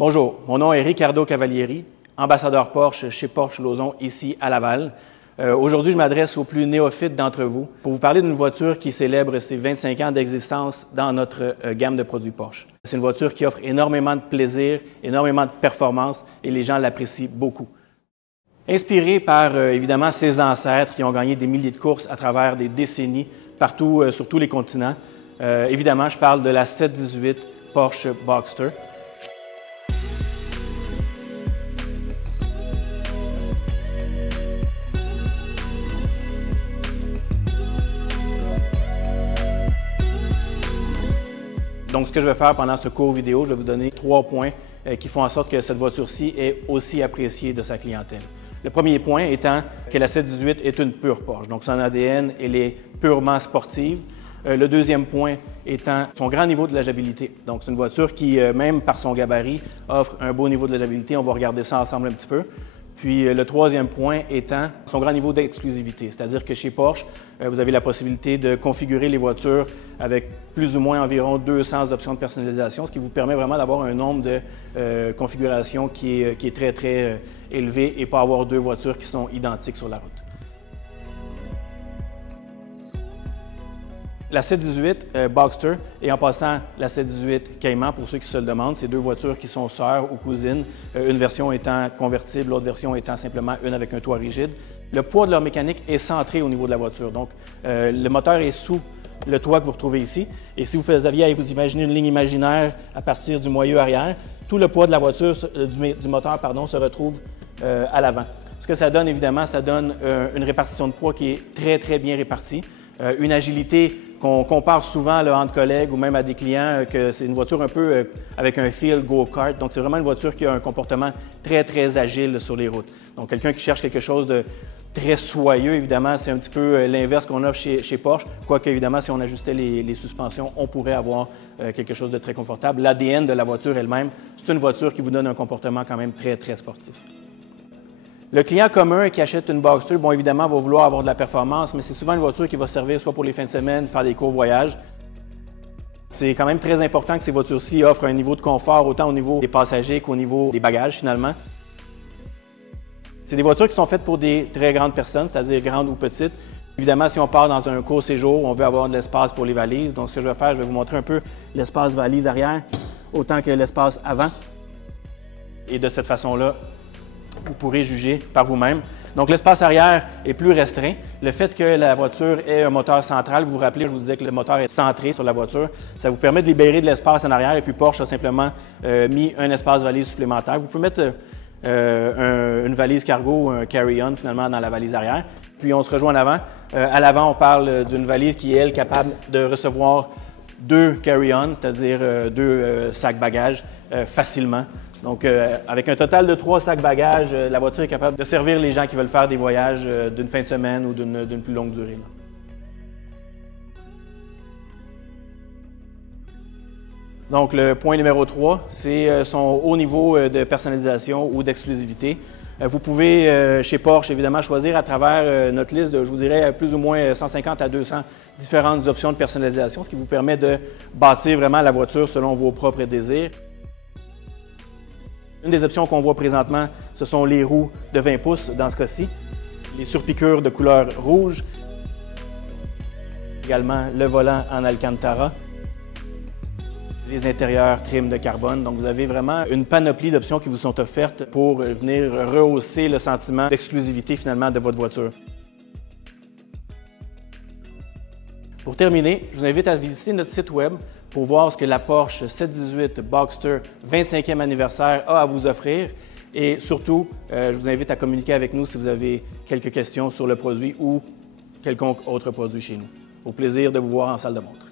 Bonjour, mon nom est Ricardo Cavalieri, ambassadeur Porsche chez Porsche Lauson ici à Laval. Aujourd'hui, je m'adresse aux plus néophytes d'entre vous pour vous parler d'une voiture qui célèbre ses 25 ans d'existence dans notre gamme de produits Porsche. C'est une voiture qui offre énormément de plaisir, énormément de performance et les gens l'apprécient beaucoup. Inspirée par, évidemment, ses ancêtres qui ont gagné des milliers de courses à travers des décennies partout sur tous les continents, évidemment, je parle de la 718 Porsche Boxster. Donc, ce que je vais faire pendant ce court vidéo, je vais vous donner 3 points qui font en sorte que cette voiture-ci est aussi appréciée de sa clientèle. Le premier point étant que la 718 est une pure Porsche. Donc, son ADN, elle est purement sportive. Le deuxième point étant son grand niveau de lègeabilité. Donc, c'est une voiture qui, même par son gabarit, offre un beau niveau de lègeabilité. On va regarder ça ensemble un petit peu. Puis le troisième point étant son grand niveau d'exclusivité, c'est-à-dire que chez Porsche, vous avez la possibilité de configurer les voitures avec plus ou moins environ 200 options de personnalisation, ce qui vous permet vraiment d'avoir un nombre de configurations qui est très, très élevé et pas avoir deux voitures qui sont identiques sur la route. La 718 Boxster et en passant la 718 Cayman, pour ceux qui se le demandent, c'est deux voitures qui sont sœurs ou cousines, une version étant convertible, l'autre version étant simplement une avec un toit rigide. Le poids de leur mécanique est centré au niveau de la voiture, donc le moteur est sous le toit que vous retrouvez ici. Et si vous aviez à vous imaginer une ligne imaginaire à partir du moyeu arrière, tout le poids de la voiture, du moteur, se retrouve à l'avant. Ce que ça donne, évidemment, ça donne une répartition de poids qui est très, très bien répartie, une agilité qu'on compare souvent là, entre collègues ou même à des clients, que c'est une voiture un peu avec un feel go-kart. Donc, c'est vraiment une voiture qui a un comportement très, très agile sur les routes. Donc, quelqu'un qui cherche quelque chose de très soyeux, évidemment, c'est un petit peu l'inverse qu'on offre chez Porsche. Quoique, évidemment, si on ajustait les suspensions, on pourrait avoir quelque chose de très confortable. L'ADN de la voiture elle-même, c'est une voiture qui vous donne un comportement quand même très, très sportif. Le client commun qui achète une Boxster, bon, évidemment, va vouloir avoir de la performance, mais c'est souvent une voiture qui va servir soit pour les fins de semaine, faire des courts voyages. C'est quand même très important que ces voitures-ci offrent un niveau de confort autant au niveau des passagers qu'au niveau des bagages, finalement. C'est des voitures qui sont faites pour des très grandes personnes, c'est-à-dire grandes ou petites. Évidemment, si on part dans un court séjour, on veut avoir de l'espace pour les valises. Donc, ce que je vais faire, je vais vous montrer un peu l'espace valise arrière, autant que l'espace avant. Et de cette façon-là, vous pourrez juger par vous-même. Donc, l'espace arrière est plus restreint. Le fait que la voiture ait un moteur central, vous vous rappelez, je vous disais que le moteur est centré sur la voiture, ça vous permet de libérer de l'espace en arrière et puis Porsche a simplement mis un espace valise supplémentaire. Vous pouvez mettre une valise cargo ou un carry-on finalement dans la valise arrière. Puis, on se rejoint en avant. À l'avant, on parle d'une valise qui est, elle, capable de recevoir 2 carry-on, c'est-à-dire 2 sacs bagages facilement. Donc, avec un total de 3 sacs bagages, la voiture est capable de servir les gens qui veulent faire des voyages d'une fin de semaine ou d'une plus longue durée. Donc, le point numéro 3, c'est son haut niveau de personnalisation ou d'exclusivité. Vous pouvez, chez Porsche, évidemment, choisir à travers notre liste de, je vous dirais, plus ou moins 150 à 200 différentes options de personnalisation, ce qui vous permet de bâtir vraiment la voiture selon vos propres désirs. Une des options qu'on voit présentement, ce sont les roues de 20 pouces dans ce cas-ci, les surpiqûres de couleur rouge, également le volant en Alcantara, les intérieurs trim de carbone. Donc, vous avez vraiment une panoplie d'options qui vous sont offertes pour venir rehausser le sentiment d'exclusivité finalement de votre voiture. Pour terminer, je vous invite à visiter notre site web pour voir ce que la Porsche 718 Boxster 25e anniversaire a à vous offrir. Et surtout, je vous invite à communiquer avec nous si vous avez quelques questions sur le produit ou quelconque autre produit chez nous. Au plaisir de vous voir en salle de montre.